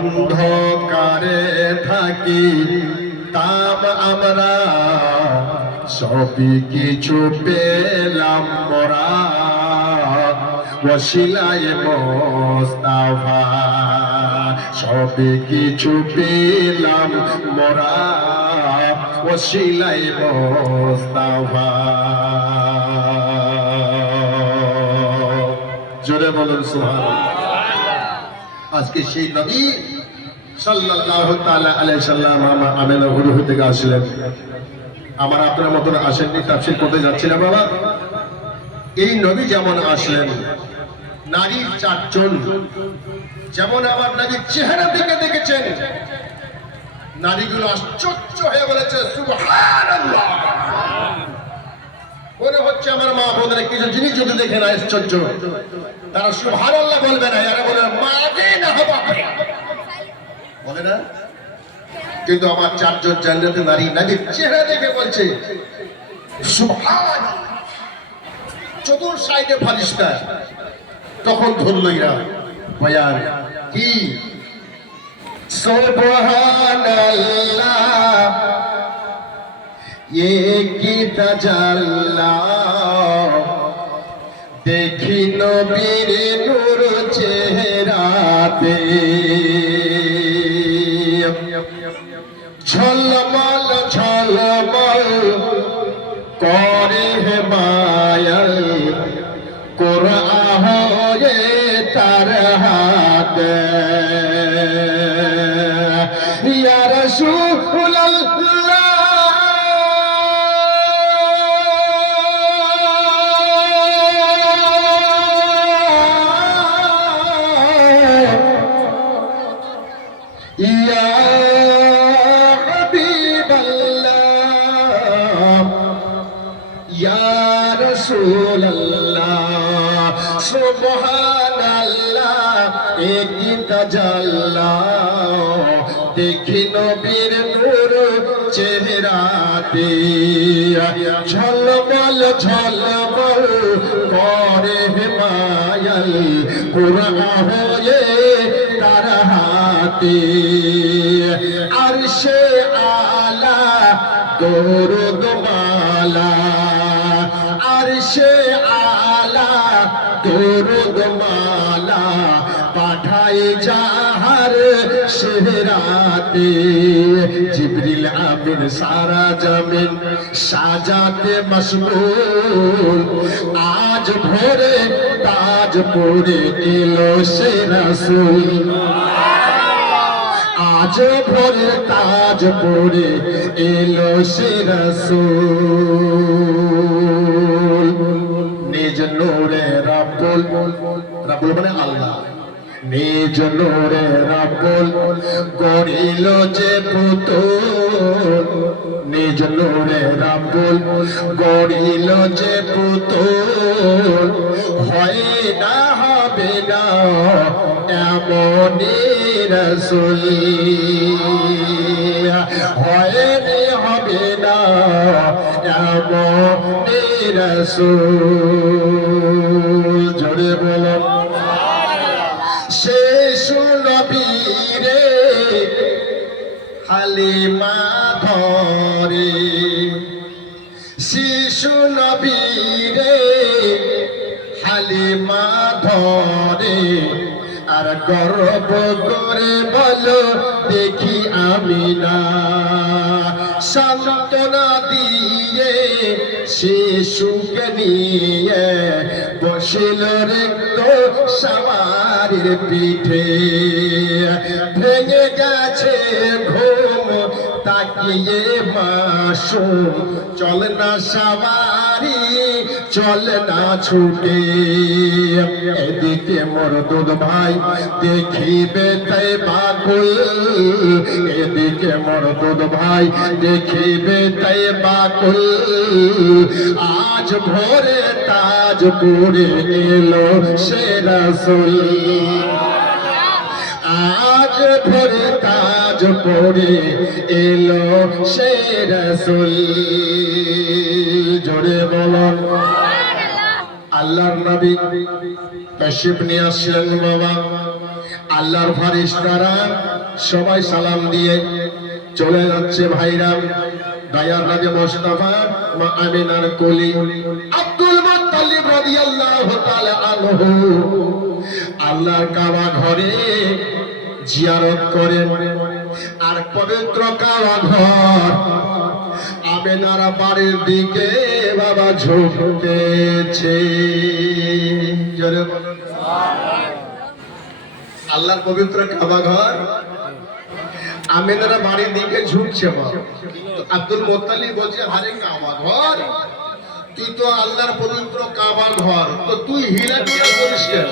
অন্ধকারে থাকি তাম আমরা, সবই কিছু পেলাম মোরা ওসিলায়ে মুস্তাফা। সবই কিছু পেলাম মোরা ওসিলায়ে মুস্তাফা। জোরে বলুন সুবহানাল্লাহ। আজকে সেই নবী সাল্লাল্লাহু তাআলা আলাইহি সাল্লাম আমেনা গুরু থেকে আসলেন। আমার আপনার মতন আসেননি, তাফসীর করতে যাচ্ছি না বাবা। এই নবী যেমন আসলেন, নারীর চারজন যেমন আমার নবীর চেহারা দিকে দেখেছেন, নারীগুলো আশ্চর্য হয়ে বলেছে সুবহানাল্লাহ। মনে হচ্ছে আমার মা বোনেরা কিছু জিনিস যদি দেখে না আশ্চর্য, তারা সুবহানাল্লাহ বলবে না, এরা বলে মাগে না হবা বলে না। কিন্তু আমার চারজন জান্নাতের নারী নবীর চেহারা দেখে বলছে সুবহানাল্লাহ। চতুর সাইডে ফারিস্তা তখন ধরলইরা বয়ান কি সুবহানাল্লাহ, ये की तजल्ला, देखी नबीर नूर चेहराते, झलमल झलमल करे है मायल, कुरान ये तरहात या रसूल अल्लाह। या हबीब अल्लाह, या रसूल अल्लाह, सुबहान अल्लाह, एक तजल्ला, देखी नबीर नूर चेहराते, झलमल झलमल करे मायल, कुरान होए तरहाते, अर्शे आला दरूद माला, अर्शे आला दरूद माला, पाठाए जाहर शहराते, जिब्रील आमिन सारा जमीन साजाते मशगूल, आज भोरे ताज पड़े एलो से रसूल, आज भोरे ताज पड़े एलो से रसूल, निज नूरे रब्बुल, रब्बुल माने আল্লাহ, নিজ নূরে রব্বুল গড়িল যে পুতুল, নিজ নূরে রব্বুল গড়িল যে পুতুল, হয় না হবে না এমনই রাসূল, হয় না হবে না এমনই রাসূল। জোরে বলুন শিশু নবীরে হালিমা ধরে, শিশু নবীরে হালিমা ধরে, আর গর্ব করে বলো দেখি আমিনা, সান্ত্বনা দিয়ে শিশুকে নিয়ে বসিল রেখো সওয়ারির পিঠে, ভেঙে গেছে ঘুম তাকিয়ে মাসুম, চল না সওয়ারি চল না ছুটে, এদিকে মোর দুধ ভাই দেখিবে তাই বাকুল, এদিকে মোর দুধ ভাই দেখিবে তাই বাকুল, আজ ভোরে তাজ পড়ে এলো সে রাসূল, আজ ভোরে তাজ পড়ে এলো সে রাসূল। জোরে বলো আল্লাহর নবী তশরিফ নিয়ে আসলেন বাবা। আল্লাহর ফারিস্তারা সবাই সালাম দিয়ে চলে যাচ্ছে ভাইরা। দয়ার নবী মুস্তাফা মা আমিনার কোলে আব্দুল মুত্তালিব রাদিয়াল্লাহু তাআলা আনহু আল্লাহর কাবা ঘরে জিয়ারত করেন। আর পবিত্র কাবা ঘর আমিনার বাড়ির দিকে বাবা ঝুঁকেছে। জোরে বলুন সুবহানাল্লাহ। আল্লাহর পবিত্র কাবা ঘর আমিনার বাড়ির দিকে ঝুঁকছে। আব্দুল মুত্তালিব বলছে, আরে কাবা ঘর, তুই তো আল্লাহর পবিত্র কাবা ঘর, তো তুই হিলাটিলা করিস কেন?